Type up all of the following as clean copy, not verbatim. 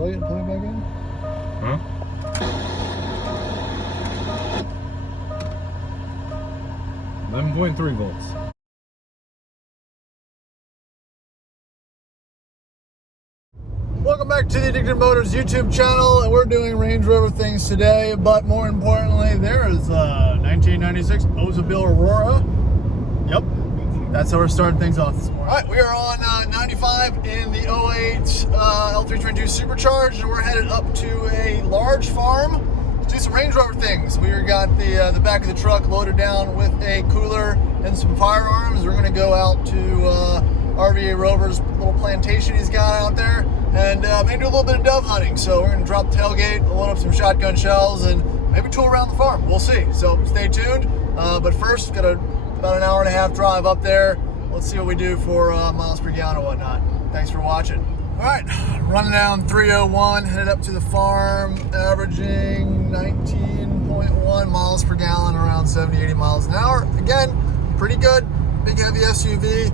plug it back in? Huh? 11.3 volts. Welcome back to the Addicted Motors YouTube channel, and we're doing Range Rover things today, but more importantly, there is a 1996 Oldsmobile Aurora. Yep, that's how we're starting things off this morning. All right, we are on 95 in the 08 L322 Supercharged, and we're headed up to a large farm to do some Range Rover things. We got the back of the truck loaded down with a cooler and some firearms. We're gonna go out to RVA Rovers' little plantation he's got out there, and maybe do a little bit of dove hunting. So we're gonna drop the tailgate, load up some shotgun shells, and maybe tool around the farm. We'll see. So stay tuned. But first, got about an hour and a half drive up there. Let's see what we do for miles per gallon and whatnot. Thanks for watching. All right, running down 301, headed up to the farm, averaging 19.1 miles per gallon, around 70, 80 miles an hour. Again, pretty good. Big heavy SUV.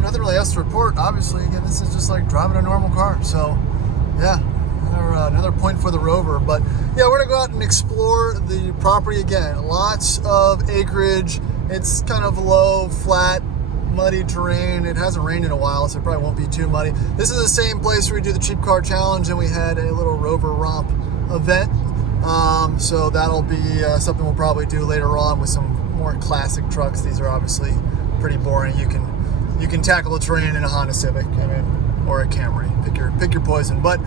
Nothing really else to report. Obviously, again, this is just like driving a normal car. So, yeah, another point for the Rover. But yeah, we're gonna go out and explore the property again. Lots of acreage. It's kind of low, flat, muddy terrain. It hasn't rained in a while, so it probably won't be too muddy. This is the same place where we do the cheap car challenge, and we had a little Rover romp event. So that'll be something we'll probably do later on with some more classic trucks. These are obviously pretty boring. You can tackle the terrain in a Honda Civic, I mean, or a Camry. Pick your poison. But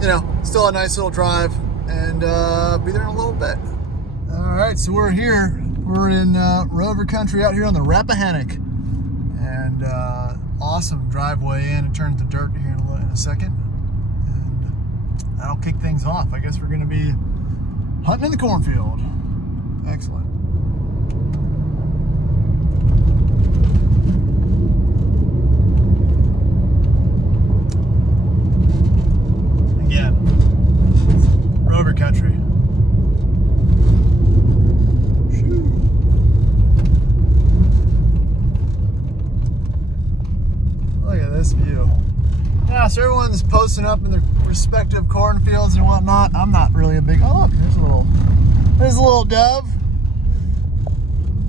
you know, still a nice little drive, and be there in a little bit. All right, so we're here. We're in Rover country out here on the Rappahannock, and awesome driveway in. It turns to dirt here in a second, and that'll kick things off. I guess we're going to be hunting in the cornfield. Excellent. Again, Rover country. Look at this view. Yeah, so everyone's posting up in their respective cornfields and whatnot. I'm not really a big, oh look, there's a little dove.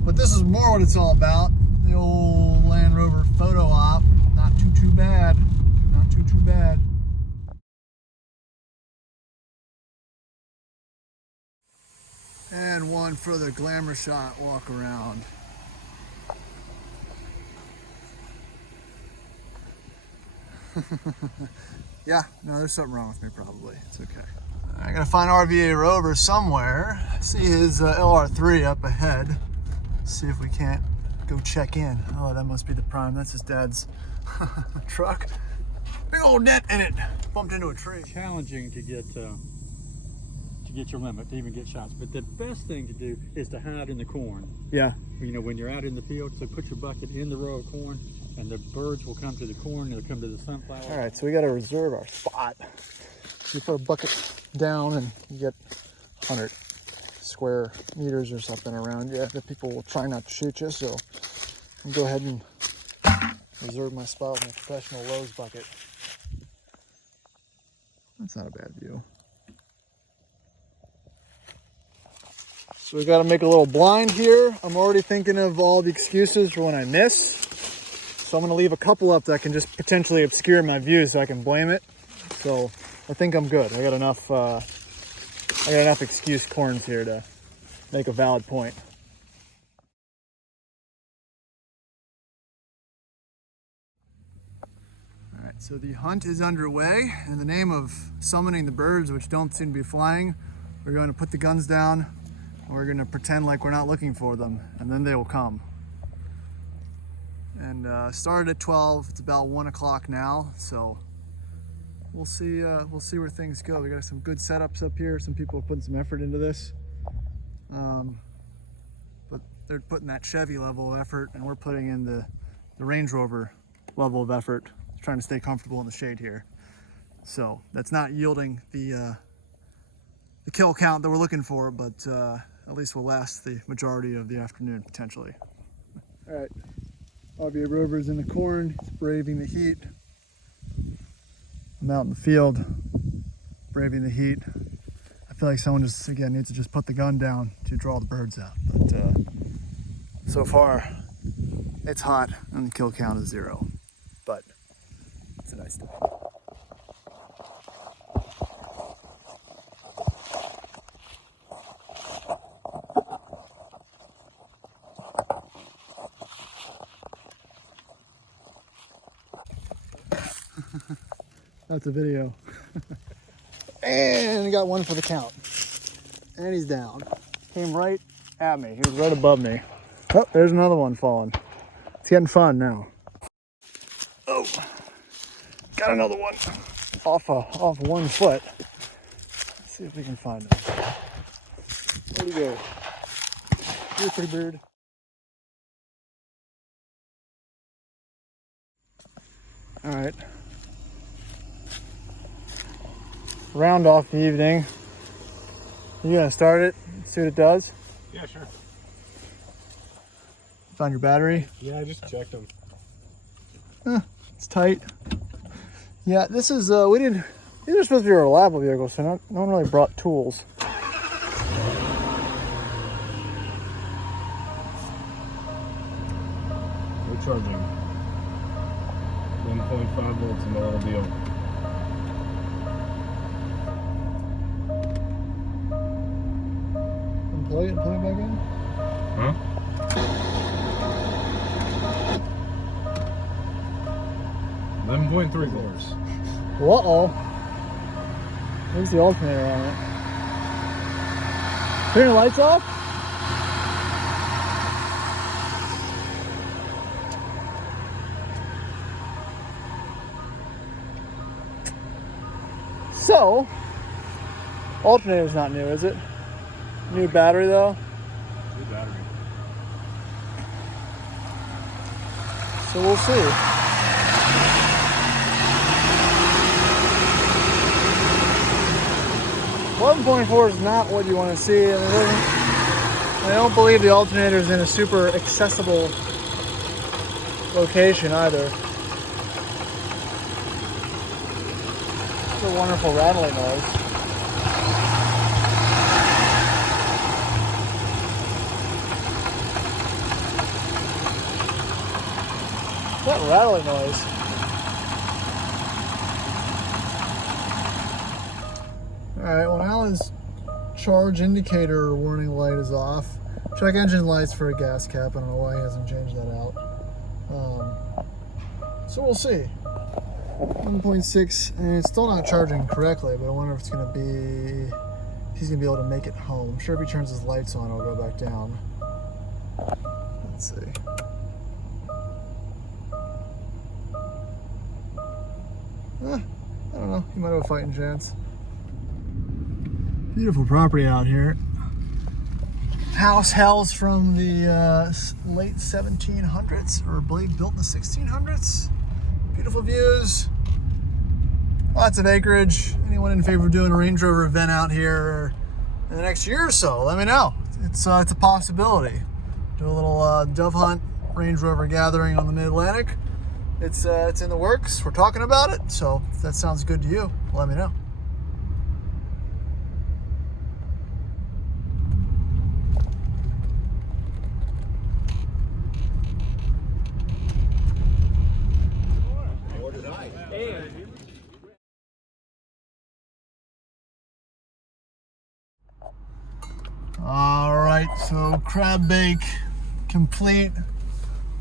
But this is more what it's all about. The old Land Rover photo op. Not too bad. Not too bad. And one for the glamour shot walk around. Yeah, no, there's something wrong with me probably. It's okay. I gotta find RVA Rover somewhere. I see his LR3 up ahead. See if we can't go check in. Oh, that must be the Prime. That's his dad's truck. Big old dent in it. Bumped into a tree. Challenging to get your limit, to even get shots. But the best thing to do is to hide in the corn. Yeah. You know, when you're out in the field, so put your bucket in the row of corn, and the birds will come to the corn, they'll come to the sunflower. All right, so we got to reserve our spot. You put a bucket down and you get 100 square meters or something around you. The people will try not to shoot you, so I'll go ahead and reserve my spot with my professional Lowe's bucket. That's not a bad view. So we got to make a little blind here. I'm already thinking of all the excuses for when I miss. So I'm going to leave a couple up that can just potentially obscure my view so I can blame it. So I think I'm good. I got enough excuse corns here to make a valid point. All right, so the hunt is underway. In the name of summoning the birds, which don't seem to be flying, we're going to put the guns down. We're going to pretend like we're not looking for them, and then they will come. And started at 12. It's about 1 o'clock now, so we'll see where things go. We got some good setups up here. Some people are putting some effort into this, but they're putting that Chevy level of effort, and we're putting in the Range Rover level of effort, trying to stay comfortable in the shade here. So that's not yielding the kill count that we're looking for, but at least will last the majority of the afternoon, potentially. All right, RVA Rover's in the corn. It's braving the heat. I'm out in the field braving the heat. I feel like someone just, again, needs to just put the gun down to draw the birds out. But so far, it's hot and the kill count is 0. But it's a nice day. That's a video. And got one for the count. And he's down. Came right at me. He was right above me. Oh, there's another one falling. It's getting fun now. Oh, got another one. Off 1 foot. Let's see if we can find him. Where'd he go? You're a pretty bird. All right. Round off the evening. You gonna start it? See what it does? Yeah, sure. Found your battery? Yeah, I just checked them. It's tight. Yeah, this is these are supposed to be a reliable vehicle, so no one really brought tools. We're charging 1.5 volts in the little deal. Unplug it and put it back in? Huh? .3 volts. Uh-oh. There's the alternator on it. Turn the lights off? So, alternator's not new, is it? New battery though? New battery. So we'll see. .4 is not what you want to see, and I don't believe the alternator is in a super accessible location either. It's a wonderful rattling noise. That rattling noise. Alright, well now his charge indicator warning light is off. Check engine lights for a gas cap. I don't know why he hasn't changed that out. So we'll see. 1.6, and it's still not charging correctly, but I wonder if it's going to be, if he's going to be able to make it home. I'm sure if he turns his lights on, it'll go back down. Let's see. I don't know, he might have a fighting chance. Beautiful property out here. House hails from the late 1700s, or I believe built in the 1600s. Beautiful views, lots of acreage. Anyone in favor of doing a Range Rover event out here in the next year or so, let me know. It's a possibility. Do a little dove hunt, Range Rover gathering on the Mid-Atlantic. It's in the works. We're talking about it, so if that sounds good to you, let me know. All right, so crab bake complete,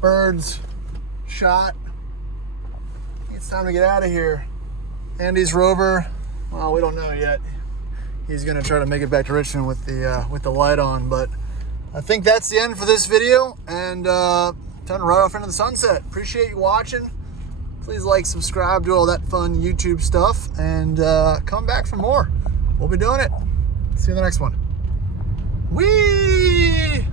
birds shot. I think it's time to get out of here. Andy's Rover, well, we don't know yet. He's gonna try to make it back to Richmond with the light on, but I think that's the end for this video, and time to ride off into the sunset. Appreciate you watching. Please like, subscribe, do all that fun YouTube stuff, and come back for more. We'll be doing it. See you in the next one. Whee!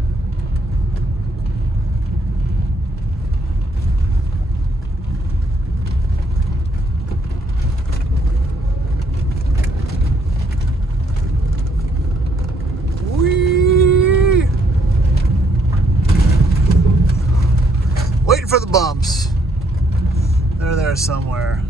Whee! Waiting for the bumps. They're there somewhere.